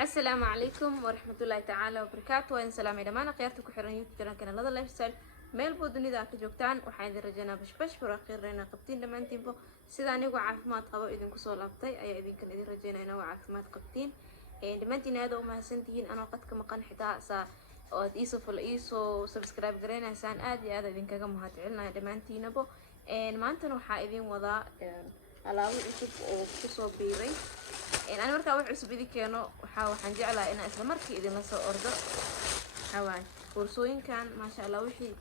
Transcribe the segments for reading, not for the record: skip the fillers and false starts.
السلام عليكم ورحمة الله تعالى وبركاته وإن سلام إلى ما نقيرتك وحرن يوتيوب كان هذا لايف ستايل meel buu dunida ka joogtaan waxaan idin rajaynaa bashbash furaaqirayna qabtiin dhammaantiinba sida anigu caafimaad qabo idinku soo laabtay ayaa idinkan idin rajaynayna waa caafimaad qabtiin dhammaantiin aad u mahadsantihiin anoo qadka maqan xitaa saa oo aad iisoo subscribe garaynaysaan aad iyo aad idinkaga mahadcelinaya dhammaantiinaba maantana waxaa idin wadaa alaabo cusub oo kusoo biiray أنا مركب واحد عصب إذا كانوا وحاول حنجعلها إن أسلم مركي إذا نص أرض حوالي برسوين كان ما شاء الله وحي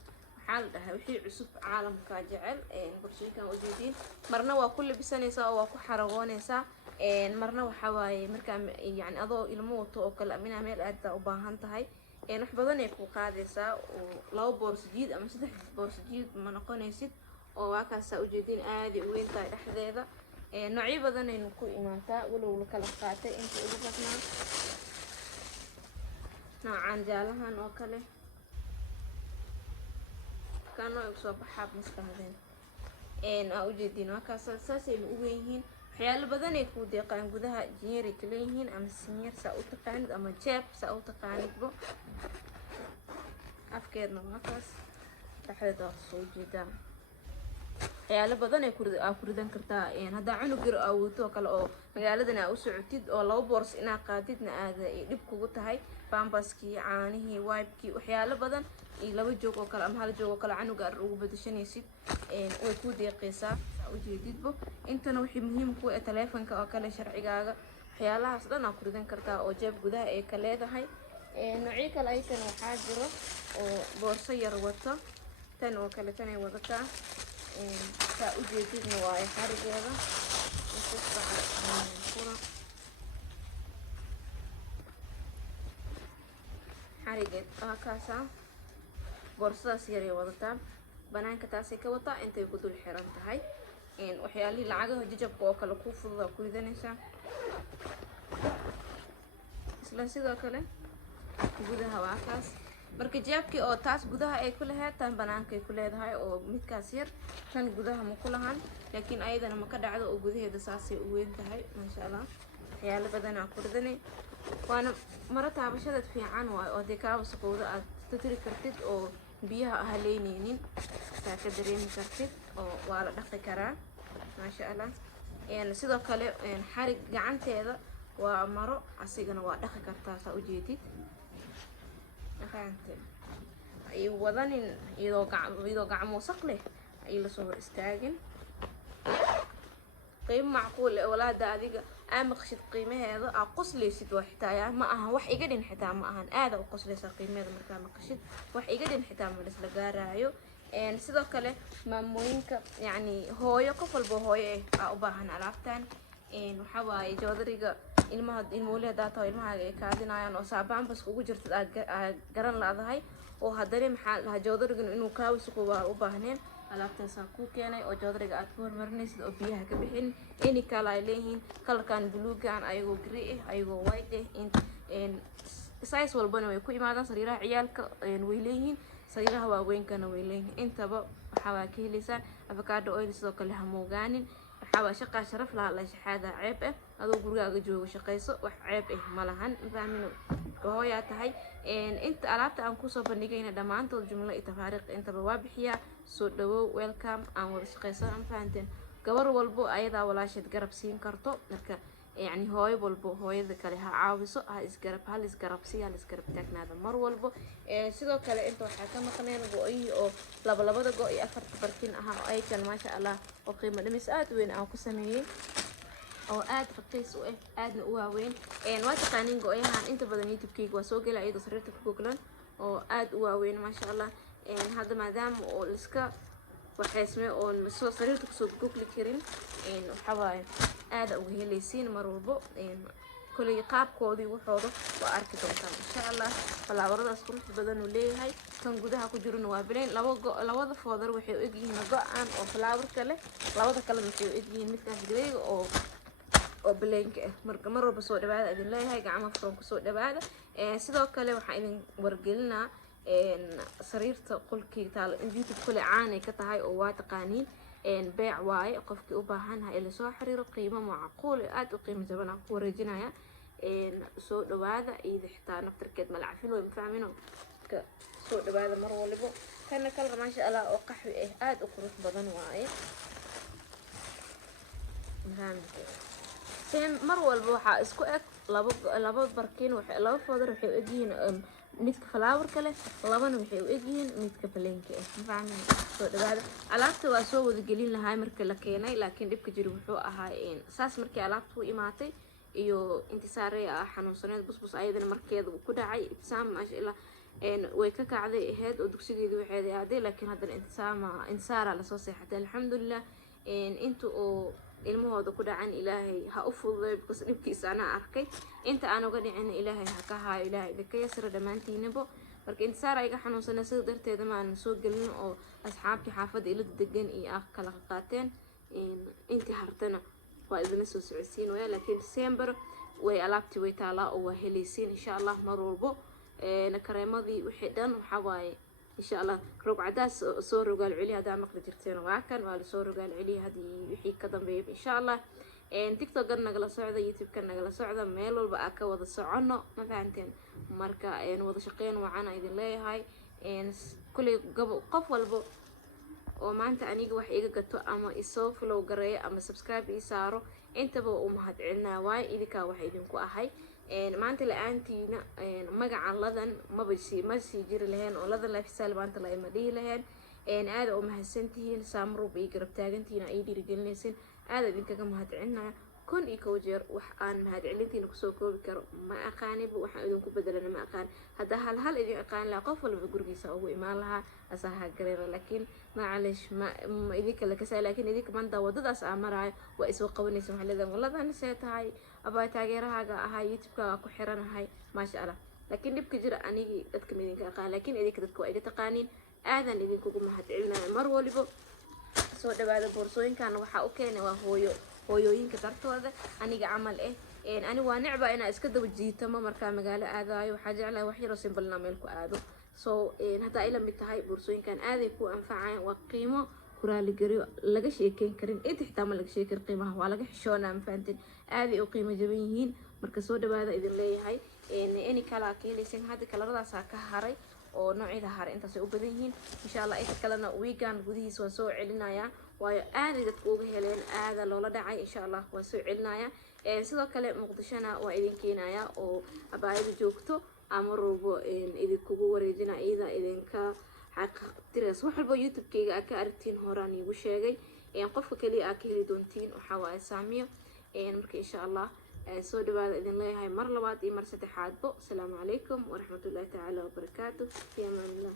حال ده وحي عصب عالم كجعل برسوين كان وجودين مرنا وكل بسنة سوا وكل حرقون سا مرنا وحوالي مركب يعني أضو الموت وكل منها ميل أدى وباهنت هاي نحبذنا يكون قادسة ولو بورس جديد أما سدح بورس جديد ما نقول نسيت وواكسة وجودين آدي وين تاي أحد نوعي بدن إنه كو إيمانتا ولو كلا قاتة إنت أقولنا نوعان جالها نوكله كانوا يقصوا بحاب مستهدين أوجدين وكاسة ساسي الأويهين حيال بدن يكون ديقان قدها جيري كليهين أما السمير سأوتقاند أما جاب سأوتقاند بو أفكارنا وكاس تحديد أصول جدا waxyaalo badan ay ku ridan kartaa hadda cunug yar awooto kale oo magaaladana u socotid oo laba boors ina qaadidna aad dib kugu tahay pambaskii caanihii wipekii waxyaalo badan iyo laba joog oo kale ama hal joog oo kale canuga ugu bedeshanaysid way ku deeqaysaa u jeedidbo intana wixii muhiim ku ah taleefanka oo kale sharcigaaga waxyaalahaas dhan aad ku ridan kartaa oo jeeb gudaha ay ka leedahay nooci kale ay tan waxaa jiro oo boorso yar wato tan oo kale tan ay wadataa كأوجيتنا واي حرجة وتصبح كرة حرجة كاسة بورصة سيري وضعتها بنان كتاسي كوطا انت يقودوا الحرام تهاي وحيالي العاقة جيجب قوكا لكوف الله كويدا نسا isla sidoo kale gudaha waa kaas marka jeebkii oo taas gudaha ay ku lahayd tan banaanka ay ku leedahay oo midkaas yar tan gudaha ma ku lahan laakiin ayadana ma ka dhacdo oo gudaheeda saasay u weyn tahay ma sha Allah waxyaalo badan aan ku ridanay waana mara taabashada fiican oo deekaa wasaqowda aad tiri kartid oo biyaha ahaleyneenin taa ka dareemi kartid oo waa la dhaqi karaa ma sha Allah sidoo kale xarig gacanteeda waa maro asigana waa dhaqi kartaa saa u jeedid فهمت أي وضن إذا قعمو صقله أي لصور استاجن قيمة معقول أولاد هذيك قشت قيمة هذا أقص لي ست وحتايا ما أها وح يقدر حتى ما أهن هذا أقص لي قيمة هذا مركان قشت وح يقدر حتى ما لسه لقارايو إن سيدا كله مموينك يعني هو يقفل بهوي أو بهن عرفتان إن وحواي جودريجا ilmuhu daato ilmaha ay kaadinayaan oo saabaan bas ugu jirto garan laadahay oo hadare maxaa la joodarigan inuu ka wasaqo waa u baahneen alaabtaas ku keenay oo joodariga aad ku hormarinaysid oo biyaha ka bixin in kala ay leeyihiin kalarkan buluugan ayagoo gray ah ayagoo white in size walbana way ku imaadaan sariiraha ciyaalka way leeyihiin sariiraha waaweynkana way leeyihiin intaba waxa ka helaysaa avocado oil sidoo kale ha moogaanin waxaa shaqo sharaf la shaxaada ceeb ah adoo gurigaaga joogo shaqayso wax ceeb ah ma lahan fahmin hooyaa tahay inta alaabta aan ku soo bandhigayna dhamaantood jumlo iyo tafaariiq intaba waa bixiyaa soo dhawow welcome aan wada shaqaysan aan fahanteen gabar walbo ayadaa walaasheed garab siin karto marka يعني هاي والبو هاي ذا كله عاوزه هالإس جرب تاكنا مر والبو سيدو كله أنتوا حكنا قنين قوي أو لبلا بده قوي أفر تبركين أي كان ما شاء الله وقيمة لمسات وين أو كسمية أو آد رقيس وإيه آد نقوها وين نوات قانين قوي هان أنت بدن يوتيوب كيك وسوق لا أيضا صرت في جوجلن أو آد وين ما شاء الله هذا ما دام والسكا وحاسمه أو مسوا صرت في جوجل كريم وحواي هذا وهليسين مروربو كل قاب كودي وحوضه وأركي دوتان إن شاء الله فلا ورد أسكول بدن وليه هاي كان جودها كجرون وابلين لو ذا فاضر وحيو إجيه نجاء أو فلاور كله لو ذا كلام وحيو إجيه مثل جري أو بلينك مرة بسوق بعد أدين لا هاي جامعة فرنك سوق بعد سيدا كله وحين ورجلنا سريرة كل كي تال اليوتيوب كل عاني كتهاي أو واتقانين بيع واي قفك أباهن هاي اللي سو حرير قيمة معقول قيمة زبنا ورجنايا soo dhawaada iyada xitaa naftarkeed ma la cafin way mafahmino ka soo dhawaada mar waliba kana kala maasha Allah oo qaxwi ah aad u qurux badan waaye mar walba waxaa isku eg laba barkiin waxay laba foodar waxay u egyihiin midka flower kale labana waxay u egyihiin midka baleenka ah mafahmin soo dhawaada alaabta waa soo wada gelin lahaa markii la keenay laakiin dhibka jiri wuxuu ahaa saas markii alaabtu u imaatay iyo intisaarey xanuunsaneed busbus ayadana markeeda ku dhacay ibsaam maasha Allah way ka kacday ahayd oo dugsigeedii waxay aaday laakiin haddana intisaara la soo seexatay alxamdulillah inta oo ilmahooda ku dhacan ilaahay ha u fududeeyo because dhibkiisa ana arkay inta aan uga dhicin ilaahay ha ka haayo ilaahay idinka yasra dhammaantiinaba marka intisaar ayga xanuunsanay sida darteeda ma aan soo gelin oo asxaabtii xaafadda ila degan iyo ah kala qaateen intii hartana waa idin soo socodsiin way laakiin December way alaabtii way taalaa oo waa helaysiin insha Allah mar walbo kareemadii wixii dhan waxa waaye إن شاء الله روق عداس صور وقال عليها دا مقدر جرتين وعكن ولا صور وقال عليها هذه وحي كذا بيب إن شاء الله تيك توك قلنا قلا صعدة يوتيوب كنا قلا صعدة ميل والبقى وضع صعنا ما فهمتين مركا وضع شقين وعنا إذن ليه هاي كل قف والبو وما أنت أنيق وحي قطو أما يصوف لو قرية أما سبسكرايب يسارو أنت بو أمهات علنا واي إذا كا وحي دينكو أهاي maanta la'aantiina magacan ladan ma sii jiri lahayn oo ladan lifestyle maanta la ima dhihi lahayn aad u mahadsantihiin saamruub iyo garab taagantiina ay dhiirigelinaysin aad idinkaga mahadcelinaya kun iyo kow jeer wax aan mahadcelintiina kusoo koobi karo ma aqaaniba waxaan idinku bedelana ma aqaan hadda hal idin aqaan lahaa qof walba gurigiisa ugu imaan lahaa asaha gareera laakiin macalish ma idinka la kasay laakiin idinka maanta wadadaas aan maraayo waa isoo qabanaysa waxaa leedahay walladan see tahay abaa taageerahaaga ahaa youtube-ka ku xiranahay maasha Allah laakiin dhibka jira anigii dadka midinka aqaan laakiin idinka dadka waa iga taqaaniin aadan idinkugu mahadcelinaya mar waliba soo dhawaada boorsooyinkan waxaa u keenay waa hooyooyinka dartooda aniga camal ani waa necba inaa iska daba jiitamo markaa magaalo aadayo waxaa jeclahay wax yaroo simbalna meel ku aado soo haddaa ila mid tahay boorsooyinkan aaday ku anfacayaan waa qiimo kuraali gariyo laga sheekeyn karin inta xitaa ma laga sheegi karin qiimaha waa laga xishoonaa ma fahanteen aaday u qiimo jaban yihiin marka soo dhawaada idin leeyahay any kala ka helaysin hadda kalaradaas ka haray oo noocyada haray intaas ay u badan yihiin insha Allah inta kalena weekend gudihiisa waa soo celinaya waayo aad dadku uga heleen aad loola dhacay insha Allah waa soo celinaya sidoo kale muqdishona waa idin keenaya oo abaayada joogto ama roobo idinkugu wareejina iyada idinka xaq tiras wax walba youtube-kayga ka aragtiin horaan igu sheegay qofka kaliya ka heli doontiin waxa waa saamiyo marka insha Allah soo dhawaada idin leeyahay mar labaad iyo mar saddexaadbo assalaamu calaykum waraxmatullaahi tacaala wabarakaatuh fi amaan Allah